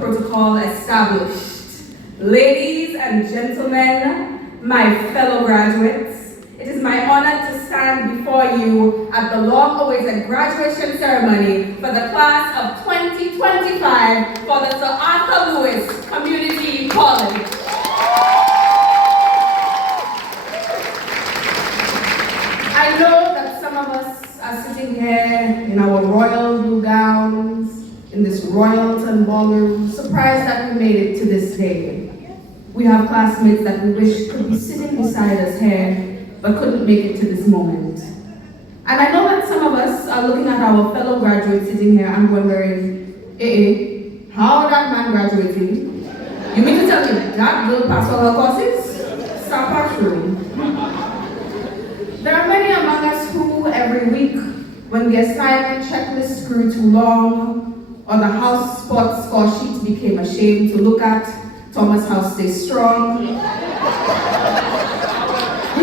protocol established. Ladies and gentlemen, my fellow graduates, it is my honor to stand before you at the long-awaited graduation ceremony for the class of 2025 for the Sir Arthur Lewis Community College. I know that some of us are sitting here in our royal blue gowns, in this Royalton ballroom, surprised that we made it to this day. We have classmates that we wish could be sitting beside us here, but couldn't make it to this moment. And I know that some of us are looking at our fellow graduates sitting here and wondering, how that man graduating? You mean to tell me that girl passed all her courses? Stop through. There are many among us who, every week, when the assignment checklist grew too long, or the house sports score sheet became a shame to look at, Thomas House stay strong, we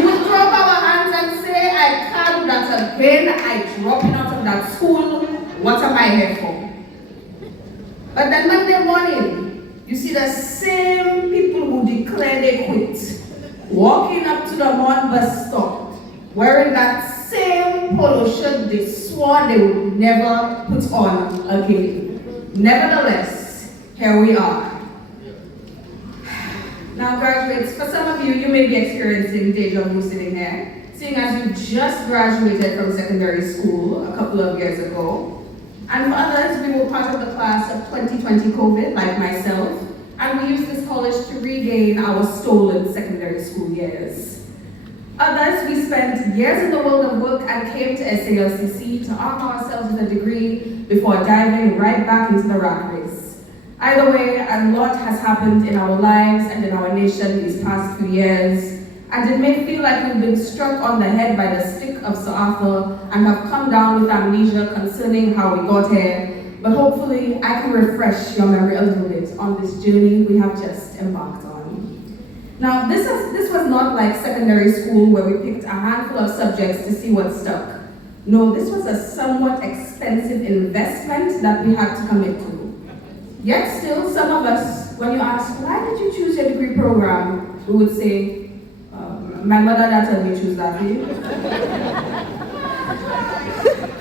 would throw up our hands and say, I can't do that again, I dropping out of that school, what am I here for? But then Monday morning, you see the same people who declare they quit, walking up to the Mon bus stop, wearing that same polo shirt they swore they would never put on again. Nevertheless, here we are. Now graduates, for some of you, you may be experiencing deja vu sitting here, seeing as you just graduated from secondary school a couple of years ago. And for others, we were part of the class of 2020 COVID, like myself, and we used this college to regain our stolen secondary school years. Others, we spent years in the world of work and came to SALCC to arm ourselves with a degree before diving right back into the rat race. Either way, a lot has happened in our lives and in our nation these past few years, and it may feel like we've been struck on the head by the stick of Sir Arthur and have come down with amnesia concerning how we got here, but hopefully I can refresh your memory a little bit on this journey we have just embarked on. Now, this was not like secondary school where we picked a handful of subjects to see what stuck. No, this was a somewhat expensive investment that we had to commit to. Yet still, some of us, when you ask, why did you choose your degree program? We would say, my mother that told me to choose that for you.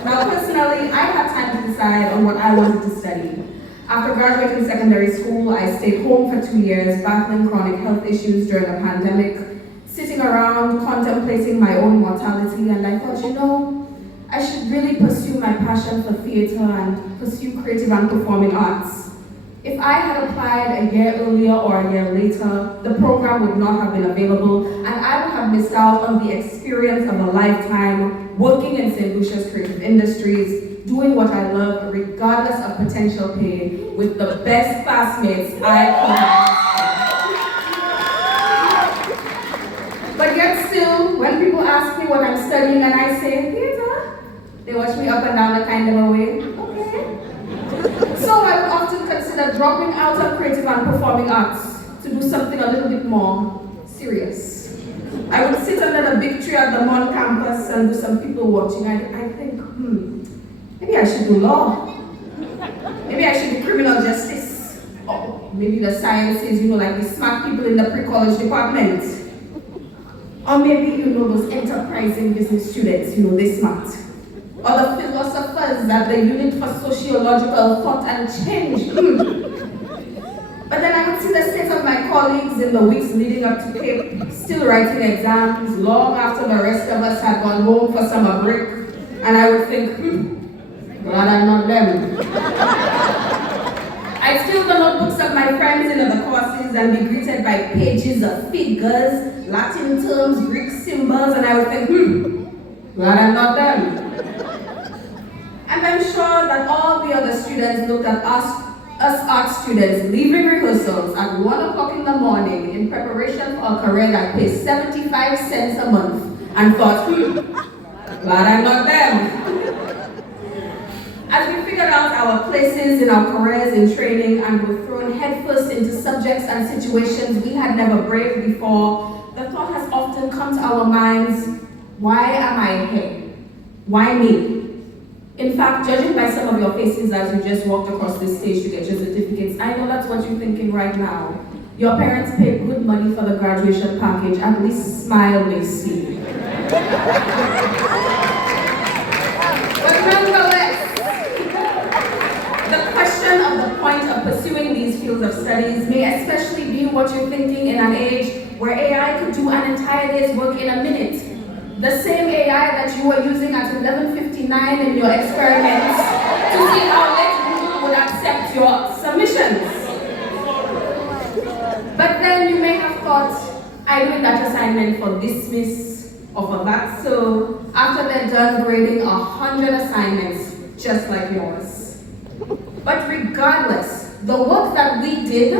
Now, personally, I had time to decide on what I wanted to study. After graduating secondary school, I stayed home for 2 years, battling chronic health issues during the pandemic, sitting around contemplating my own mortality, and I thought, you know, I should really pursue my passion for theater and pursue creative and performing arts. If I had applied a year earlier or a year later, the program would not have been available, and I would have missed out on the experience of a lifetime working in St. Lucia's creative industries, doing what I love regardless of potential pay with the best classmates I could have. But yet still, when people ask me what I'm studying and I say theater, they watch me up and down a kind of a way. Okay. So I would often consider dropping out of creative and performing arts to do something a little bit more serious. I would sit under the big tree at the Mon campus and do some people watching. I think, maybe I should do law. Maybe I should do criminal justice. Or maybe the sciences, like the smart people in the pre-college department. Or maybe, those enterprising business students, they smart. Or the philosophers at the unit for sociological thought and change. But then I would see the state of my colleagues in the weeks leading up to CAPE, still writing exams long after the rest of us had gone home for summer break. And I would think, glad I'm not them. I'd steal the notebooks of my friends into the courses and be greeted by pages of figures, Latin terms, Greek symbols, and I would think, glad I'm not them. And I'm sure that all the other students looked at us art students leaving rehearsals at 1 o'clock in the morning in preparation for a career that pays 75 cents a month and thought, glad I'm not them. As we figured out our places in our careers in training and were thrown headfirst into subjects and situations we had never braved before, the thought has often come to our minds, why am I here? Why me? In fact, judging by some of your faces as you just walked across this stage to get your certificates, I know that's what you're thinking right now. Your parents paid good money for the graduation package, at least smile may see. But nonetheless, the question of the point of pursuing these fields of studies may especially be what you're thinking in an age where AI could do an entire day's work in a minute. The same AI that you were using at 11:59 in your experiments to see how late Google would accept your submissions. But then you may have thought, I doing that assignment for this miss or for that so, after they're done grading 100 assignments just like yours. But regardless, the work that we did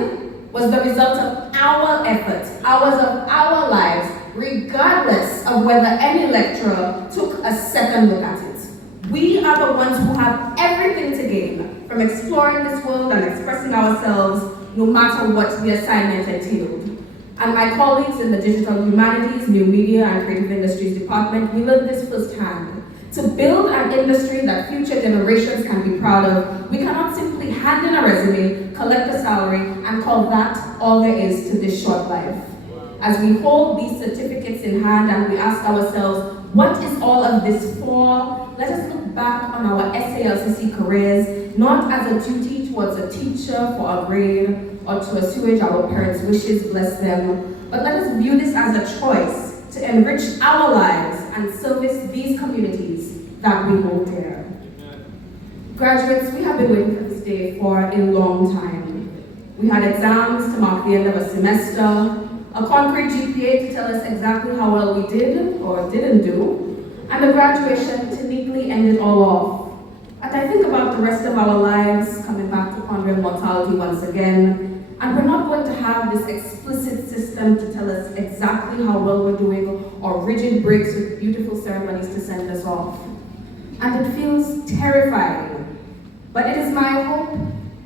was the result of our effort, hours of our lives, regardless of whether any lecturer took a second look at it. We are the ones who have everything to gain from exploring this world and expressing ourselves, no matter what the assignment entailed. And my colleagues in the Digital Humanities, New Media, and Creative Industries Department, we learned this firsthand. To build an industry that future generations can be proud of, we cannot simply hand in a resume, collect a salary, and call that all there is to this short life. As we hold these certificates in hand and we ask ourselves, what is all of this for? Let us look back on our SALCC careers, not as a duty towards a teacher for a grade or to assuage our parents' wishes, bless them, but let us view this as a choice to enrich our lives and service these communities that we hold dear. Graduates, we have been waiting for this day for a long time. We had exams to mark the end of a semester, a concrete GPA to tell us exactly how well we did or didn't do, and a graduation to neatly end it all off. As I think about the rest of our lives, coming back to pondering mortality once again, and we're not going to have this explicit system to tell us exactly how well we're doing or rigid breaks with beautiful ceremonies to send us off. And it feels terrifying. But it is my hope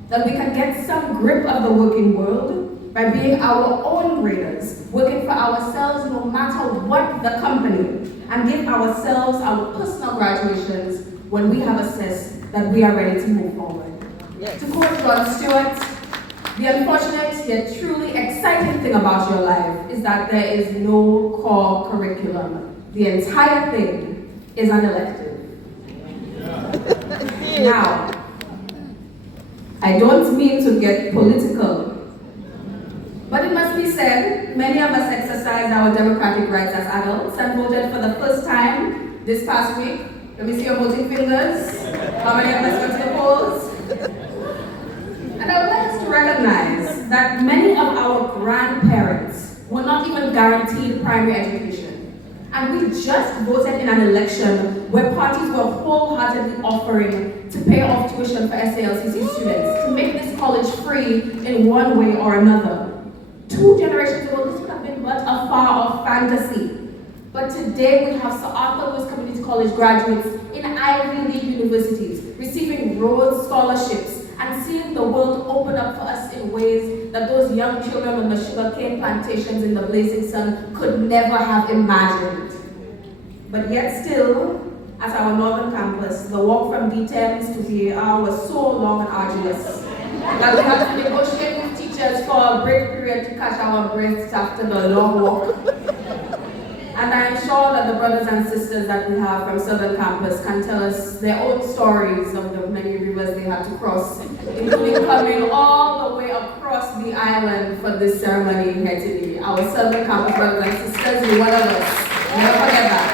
that we can get some grip of the working world by being our own graders, working for ourselves no matter what the company, and give ourselves our personal graduations when we have assessed that we are ready to move forward. Yes. To quote Rod Stewart, the unfortunate yet truly exciting thing about your life is that there is no core curriculum. The entire thing is an elective. Yeah. Now, I don't mean to get political, but it must be said, many of us exercised our democratic rights as adults and voted for the first time this past week. Let me see your voting fingers. How many of us went to the polls? And I would like us to recognize that many of our grandparents were not even guaranteed primary education. And we just voted in an election where parties were wholeheartedly offering to pay off tuition for SALCC students, to make this college free in one way or another. 2 generations ago, this would have been but a far-off fantasy. But today we have Sir Arthur Lewis Community College graduates in Ivy League universities, receiving Rhodes scholarships, and seeing the world open up for us in ways that those young children on the sugarcane plantations in the blazing sun could never have imagined. But yet still, at our northern campus, the walk from D-Thames to VAR was so long and arduous that we had to negotiate with teachers for a break period to catch our breaths after the long walk. And I am sure that the brothers and sisters that we have from Southern Campus can tell us their own stories of the many rivers they had to cross, including coming all the way across the island for this ceremony here today. Our Southern Campus brothers and sisters, you're one of us. Never forget that.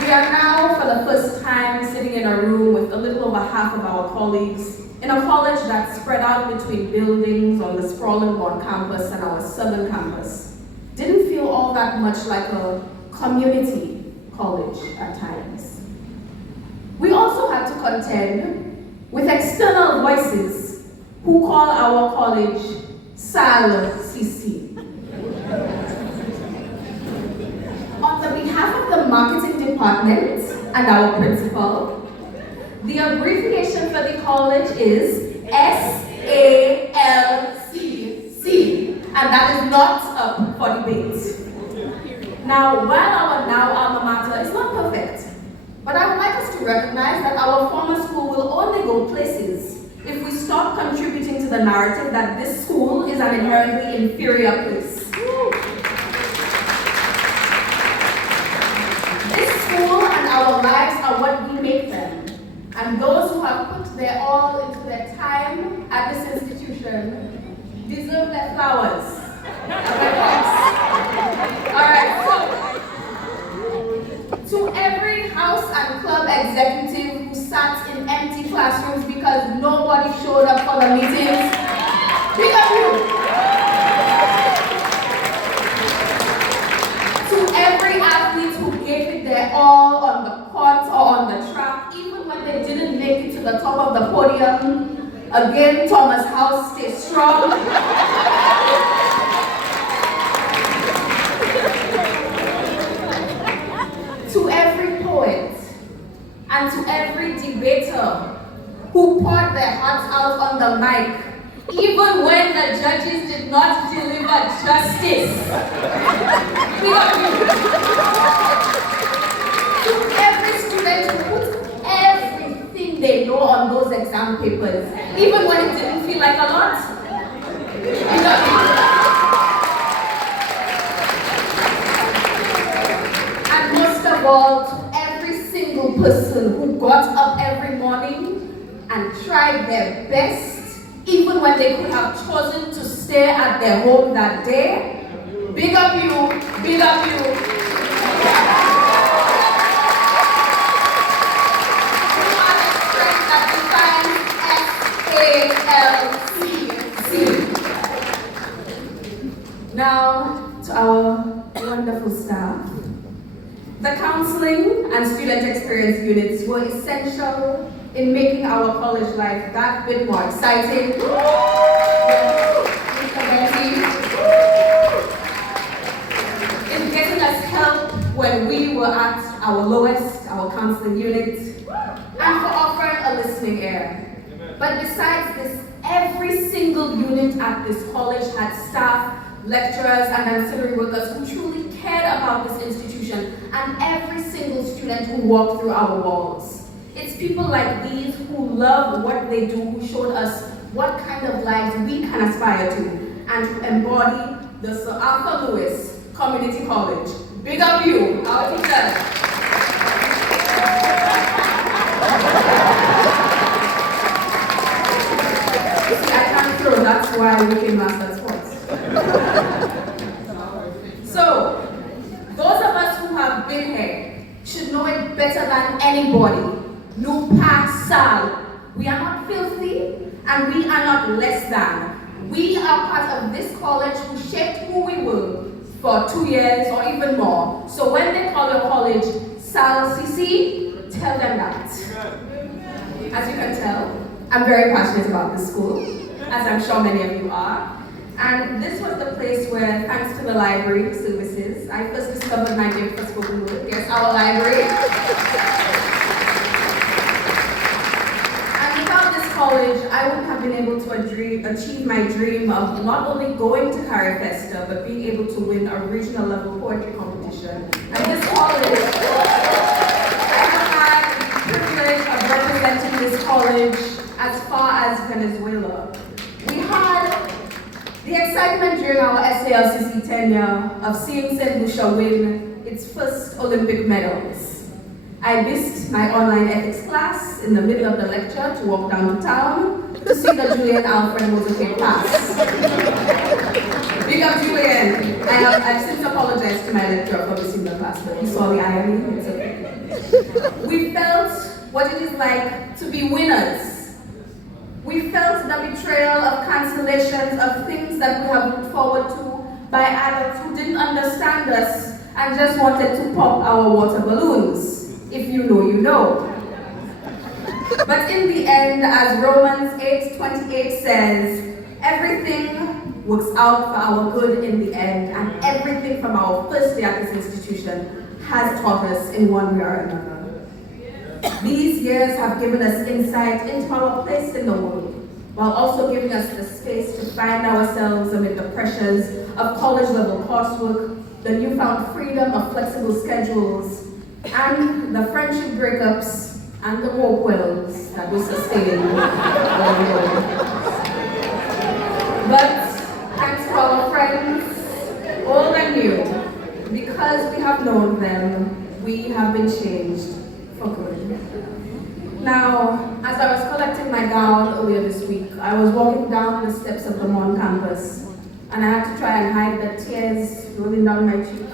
We are now, for the first time, sitting in a room with a little over half of our colleagues in a college that's spread out between buildings on the sprawling Bourne campus and our Southern Campus. Didn't feel all that much like a community college at times. We also had to contend with external voices who call our college SALCC. On the behalf of the marketing department and our principal, the abbreviation for the college is SALCC. And that is not up for debate. Now, while our now alma mater is not perfect, But I would like us to recognize that our former school will only go places if we stop contributing to the narrative that this school is an inherently inferior place. This school and our lives are what we make them. And those who have put their all into their time at this institution deserve their flowers. Alright, so to every house and club executive who sat in empty classrooms because nobody showed up for the meetings, big up you. To every athlete who gave it their all on the court or on the track, even when they didn't make it to the top of the podium, again, Thomas House, stay strong. To every poet and to every debater who poured their hearts out on the mic, even when the judges did not deliver justice. We love you. To every student who put everything they know on those exam papers, even when it didn't feel like a lot. We love you. And most of all, to every single person who got up every morning and tried their best, even when they could have chosen to stay at their home that day, big up you, big up you. You are the strength that defines SALCC. Now, to our wonderful staff. The counseling and student experience units were essential in making our college life that bit more exciting. In getting us help when we were at our lowest, our counseling unit, and for offering a listening ear. But besides this, every single unit at this college had staff, lecturers, and ancillary workers who truly cared about this institution, and every single student who walked through our walls. It's people like these who love what they do, who showed us what kind of lives we can aspire to, and who embody the Sir Arthur Lewis Community College. Big up you, our teachers. See, I can't throw, that's why we became master at sports. So, those of us who have been here should know it better than anybody. No pass sal. We are not filthy and we are not less than. We are part of this college who shaped who we were for 2 years or even more. So when they call your college SALCC, tell them that. As you can tell, I'm very passionate about this school, as I'm sure many of you are. And this was the place where, thanks to the library services, I first discovered my gift for spoken word. Yes, our library. And without this college, I wouldn't have been able to achieve my dream of not only going to Carrie Festa, but being able to win a regional level poetry competition. And this college, I have had the privilege of representing this college as far as Venezuela. We had the excitement during our SALCC tenure of seeing St. Lucia win its first Olympic medals. I missed my online ethics class in the middle of the lecture to walk downtown to see the Julian Alfred Mozambique pass. Big up Julian. I've since apologized to my lecturer for missing the class, but he saw the irony. It's okay. We felt what it is like to be winners. We felt the betrayal of cancellations of things that we have looked forward to by adults who didn't understand us and just wanted to pop our water balloons. If you know, you know. But in the end, as Romans 8:28 says, everything works out for our good in the end, and everything from our first day at this institution has taught us in one way or another. These years have given us insight into our place in the world, while also giving us the space to find ourselves amid the pressures of college-level coursework, the newfound freedom of flexible schedules, and the friendship breakups and the hope wells that we sustain along the way. But thanks to our friends, old and new, because we have known them, we have been changed for good. Now, as I was collecting my gown earlier this week, I was walking down the steps of the Mon campus, and I had to try and hide the tears rolling down my cheek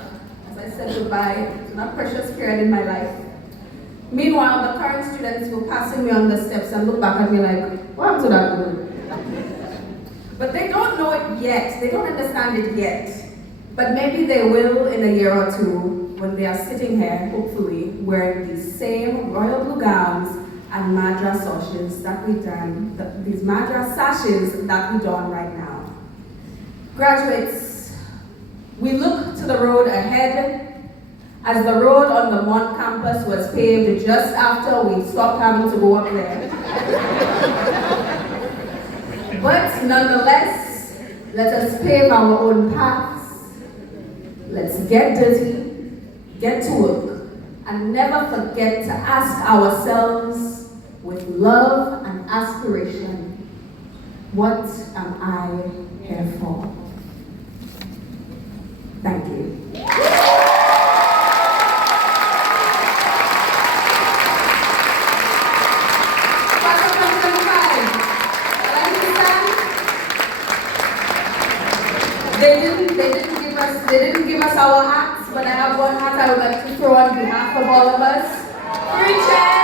as I said goodbye to that precious period in my life. Meanwhile, the current students were passing me on the steps and looked back at me like, what happened to that woman? But they don't know it yet, they don't understand it yet. But maybe they will in a year or two when they are sitting here, hopefully, wearing these same royal blue gowns and madras sashes that we don, these madras sashes that we don right now. Graduates, we look to the road ahead as the road on the Mon campus was paved just after we stopped having to go up there. But nonetheless, let us pave our own paths. Let's get dirty, get to work, and never forget to ask ourselves with love and aspiration, what am I here for? Thank you. They didn't give us our hats, but I have one hat I would like to throw on behalf of all of us. 3 chairs.